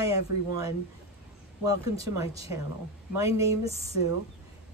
Hi everyone, welcome to my channel. My name is Sue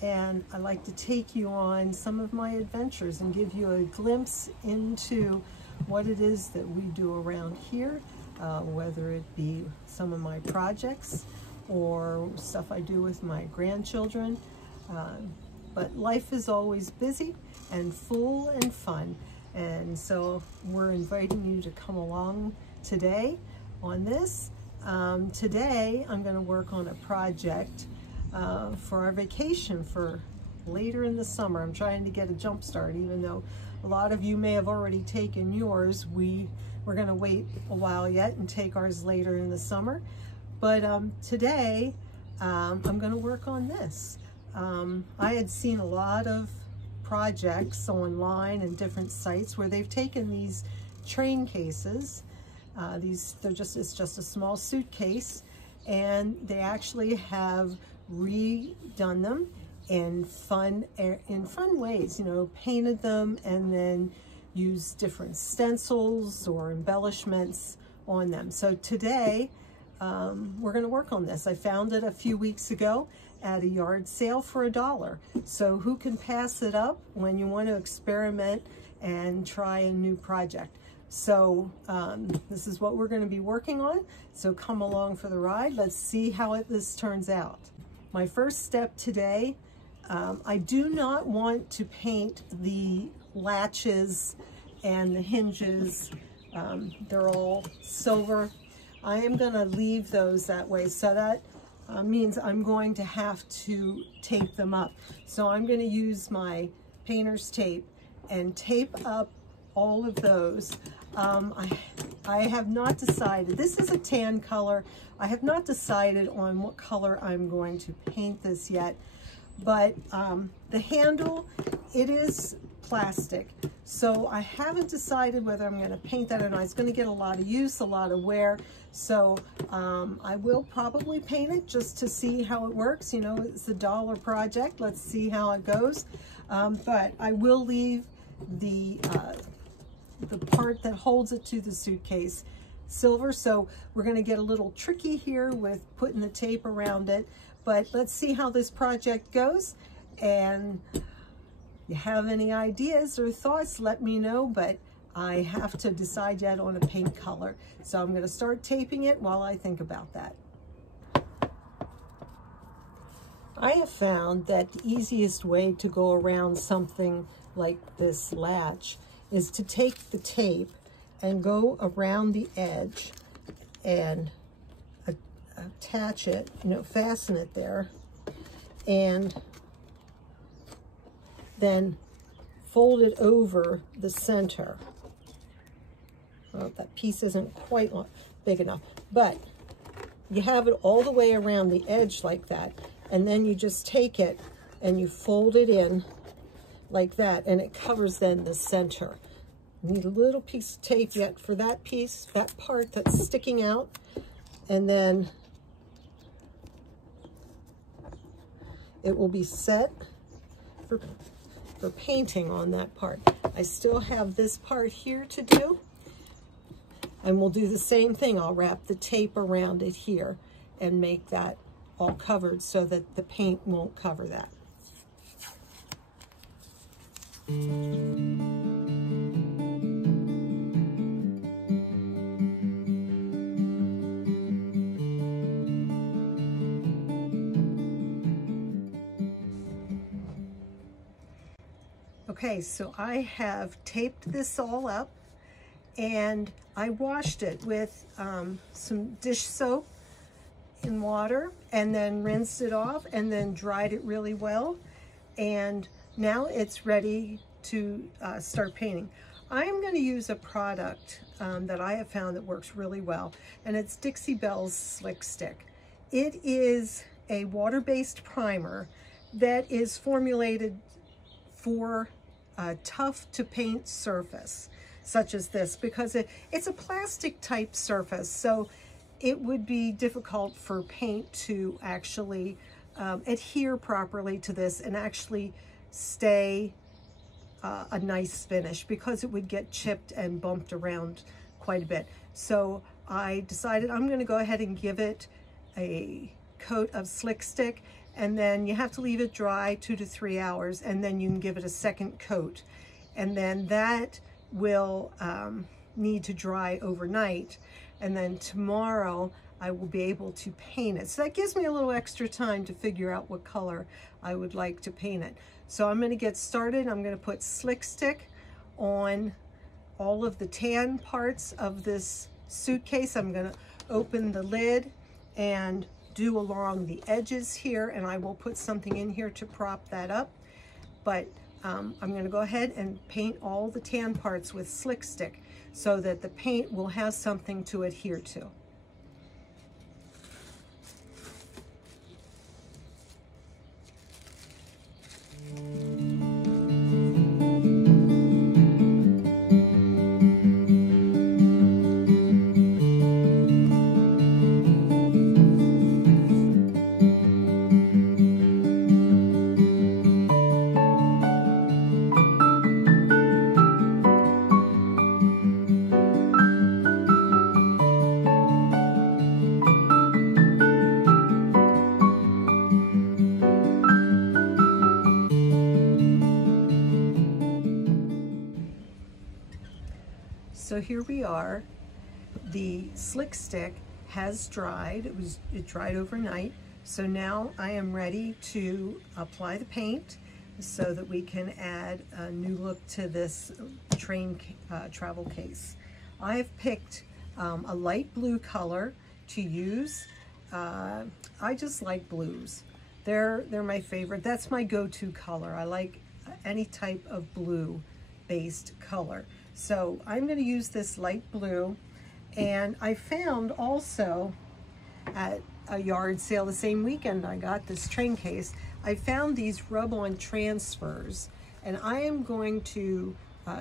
and I'd like to take you on some of my adventures and give you a glimpse into what it is that we do around here, whether it be some of my projects or stuff I do with my grandchildren. But life is always busy and full and fun, and so we're inviting you to come along today on this. Today I'm going to work on a project for our vacation for later in the summer. I'm trying to get a jump start, even though a lot of you may have already taken yours. We're going to wait a while yet and take ours later in the summer. But today I'm going to work on this. I had seen a lot of projects online and different sites where they've taken these train cases. It's just a small suitcase, and they actually have redone them in fun ways, you know, painted them and then used different stencils or embellishments on them. So today we're going to work on this. I found it a few weeks ago at a yard sale for $1. So who can pass it up when you want to experiment and try a new project? So this is what we're going to be working on. So come along for the ride. Let's see how this turns out. My first step today, I do not want to paint the latches and the hinges. They're all silver. I am going to leave those that way, so that means I'm going to have to tape them up. So I'm going to use my painter's tape and tape up all of those. I have not decided. This is a tan color. I have not decided on what color I'm going to paint this yet, but the handle, it is plastic. So I haven't decided whether I'm going to paint that or not. It's going to get a lot of use, a lot of wear. So I will probably paint it just to see how it works. You know, it's a $1 project. Let's see how it goes. But I will leave the part that holds it to the suitcase silver. So we're going to get a little tricky here with putting the tape around it, but let's see how this project goes. And you have any ideas or thoughts, let me know, but I have to decide yet on a paint color. So I'm going to start taping it while I think about that. I have found that the easiest way to go around something like this latch is to take the tape and go around the edge and attach it, you know, fasten it there, and then fold it over the center. Well, that piece isn't quite big enough, but you have it all the way around the edge like that, and then you just take it and you fold it in like that, and it covers then the center. You need a little piece of tape yet for that piece, that part that's sticking out, and then it will be set for painting on that part. I still have this part here to do, and we'll do the same thing. I'll wrap the tape around it here and make that all covered so that the paint won't cover that. Okay, so I have taped this all up, and I washed it with some dish soap in water, and then rinsed it off, and then dried it really well. And now it's ready to start painting. I'm going to use a product that I have found that works really well, and it's Dixie Belle's Slick Stick. It is a water-based primer that is formulated for a tough to paint surface such as this, because it's a plastic type surface, so it would be difficult for paint to actually adhere properly to this and actually stay a nice finish, because it would get chipped and bumped around quite a bit. So I decided I'm going to go ahead and give it a coat of Slick Stick, and then you have to leave it dry 2 to 3 hours, and then you can give it a second coat, and then that will need to dry overnight, and then tomorrow I will be able to paint it. So that gives me a little extra time to figure out what color I would like to paint it. So I'm going to get started. I'm going to put Slick Stick on all of the tan parts of this suitcase. I'm going to open the lid and do along the edges here, and I will put something in here to prop that up. But I'm going to go ahead and paint all the tan parts with Slick Stick so that the paint will have something to adhere to. So here we are. The Slick Stick has dried. It dried overnight. So now I am ready to apply the paint so that we can add a new look to this train travel case. I have picked a light blue color to use. I just like blues. They're my favorite. That's my go-to color. I like any type of blue based color. So I'm going to use this light blue, and I found also at a yard sale the same weekend I got this train case, I found these rub-on transfers, and I am going to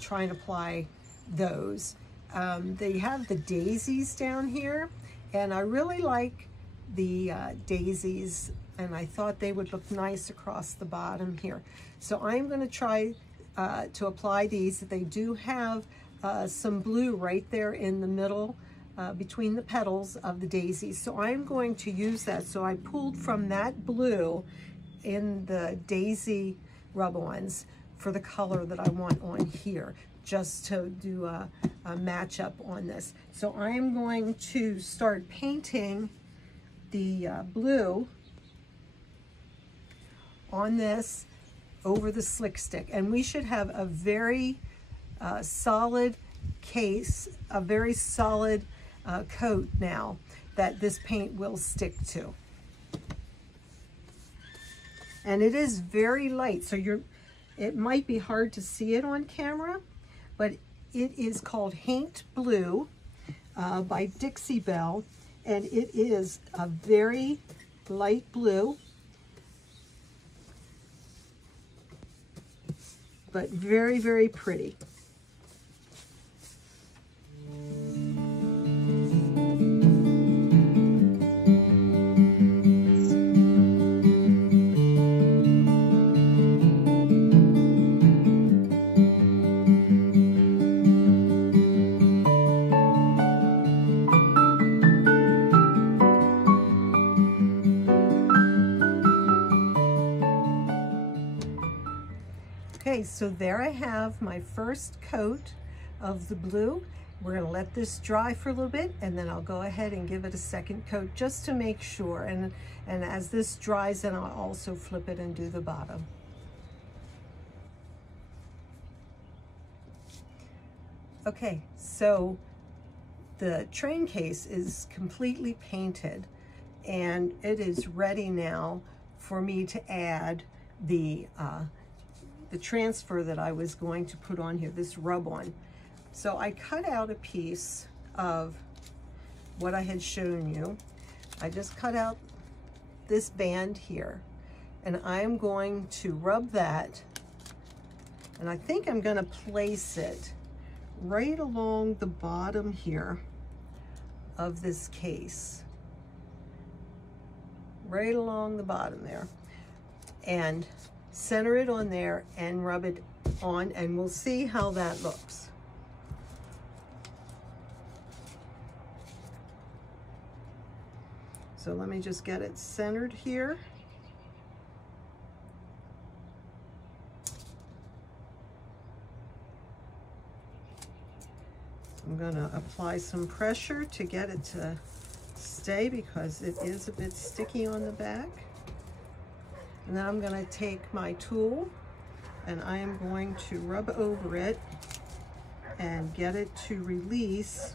try and apply those. They have the daisies down here, and I really like the daisies, and I thought they would look nice across the bottom here. So I'm going to try to apply these. They do have some blue right there in the middle between the petals of the daisies. So I'm going to use that. So I pulled from that blue in the daisy rub-ons for the color that I want on here, just to do a match up on this. So I'm going to start painting the blue on this over the Slick Stick, and we should have a very solid case, a very solid coat now that this paint will stick to. And it is very light, so it might be hard to see it on camera, but it is called Haint Blue by Dixie Belle, and it is a very light blue, but very, very pretty. Okay, so there I have my first coat of the blue. We're going to let this dry for a little bit, and then I'll go ahead and give it a second coat just to make sure. And as this dries, then I'll also flip it and do the bottom. Okay, so the train case is completely painted, and it is ready now for me to add the transfer that I was going to put on here, this rub-on. So I cut out a piece of what I had shown you. I just cut out this band here, and I'm going to rub that, and I think I'm going to place it right along the bottom here of this case, right along the bottom there, and center it on there and rub it on, and we'll see how that looks. So let me just get it centered here. I'm going to apply some pressure to get it to stay because it is a bit sticky on the back. And then I'm going to take my tool and I am going to rub over it and get it to release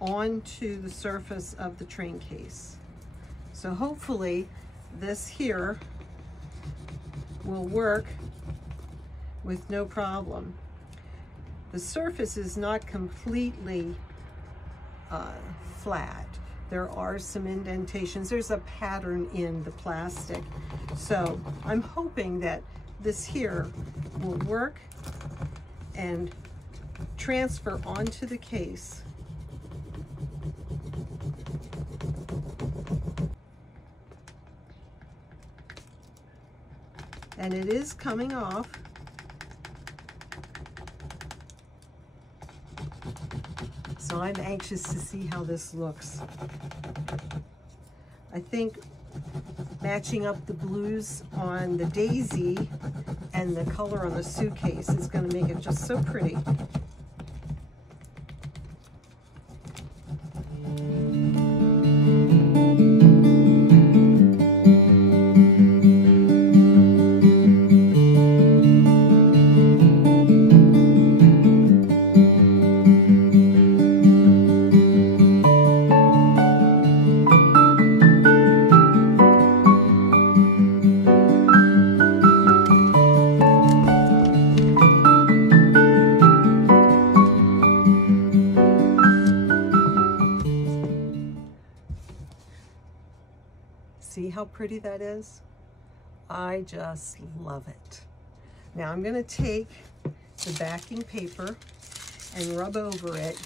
onto the surface of the train case. So hopefully this here will work with no problem. The surface is not completely flat. There are some indentations. There's a pattern in the plastic. So I'm hoping that this here will work and transfer onto the case. And it is coming off. So I'm anxious to see how this looks. I think matching up the blues on the daisy and the color on the suitcase is going to make it just so pretty. See how pretty that is? I just love it. Now I'm going to take the backing paper and rub over it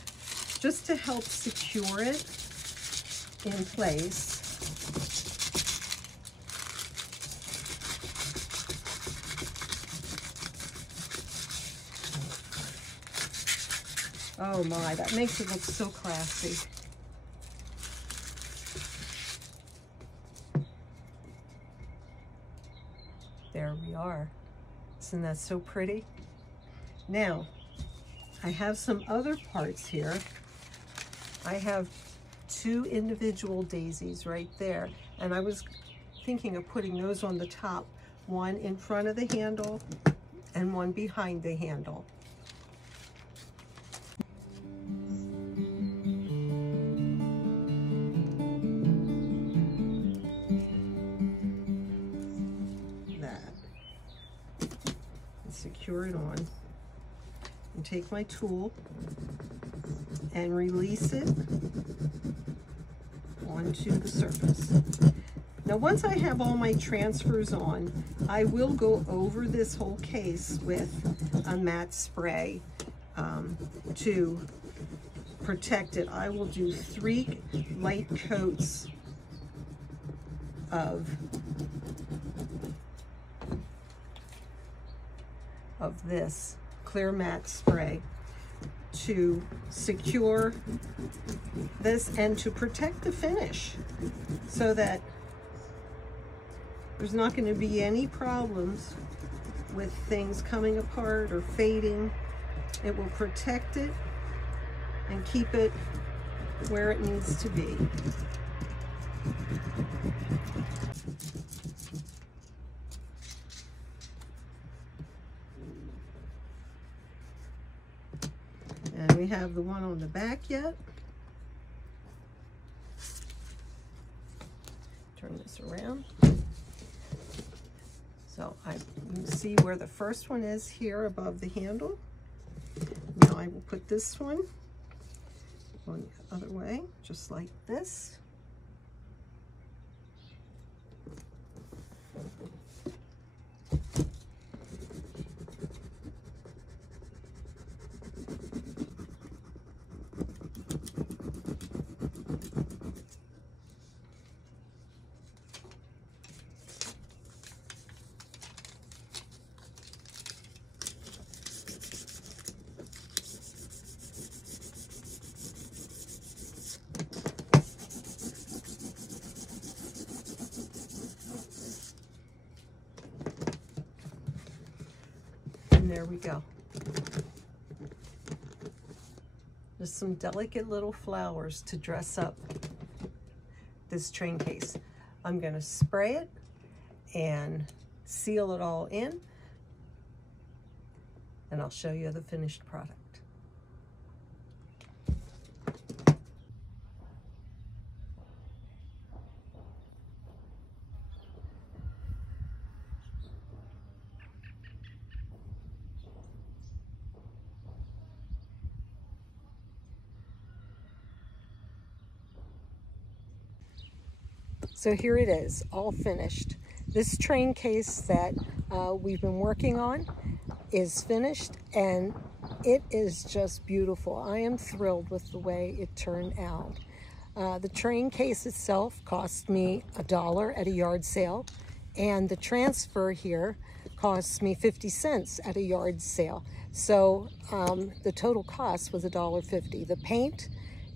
just to help secure it in place. Oh my, that makes it look so classy. There we are. Isn't that so pretty? Now, I have some other parts here. I have two individual daisies right there, and I was thinking of putting those on the top, one in front of the handle and one behind the handle. Secure it on and take my tool and release it onto the surface. Now once I have all my transfers on, I will go over this whole case with a matte spray to protect it. I will do 3 light coats of this clear matte spray to secure this and to protect the finish so that there's not going to be any problems with things coming apart or fading. It will protect it and keep it where it needs to be. And we have the one on the back yet. Turn this around. So you can see where the first one is here above the handle. Now I will put this one on the other way, just like this. there we go. Just some delicate little flowers to dress up this train case. I'm going to spray it and seal it all in, and I'll show you the finished product. So here it is, all finished. This train case that we've been working on is finished, and it is just beautiful. I am thrilled with the way it turned out. The train case itself cost me $1 at a yard sale, and the transfer here cost me 50 cents at a yard sale. So the total cost was $1.50. The paint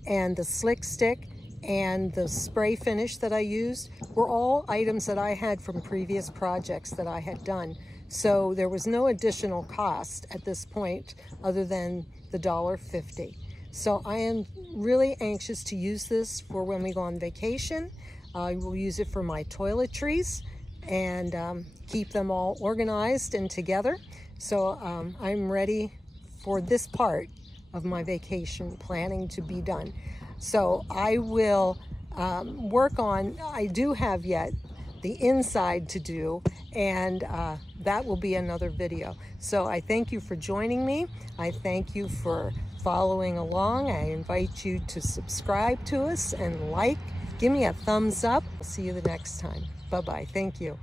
and the slick stick and the spray finish that I used were all items that I had from previous projects that I had done. So there was no additional cost at this point other than the $1.50. So I am really anxious to use this for when we go on vacation. I will use it for my toiletries and keep them all organized and together. So I'm ready for this part of my vacation planning to be done. So I will work on, I do have yet the inside to do, and that will be another video. So I thank you for joining me. I thank you for following along. I invite you to subscribe to us and like. Give me a thumbs up. I'll see you the next time. Bye-bye. Thank you.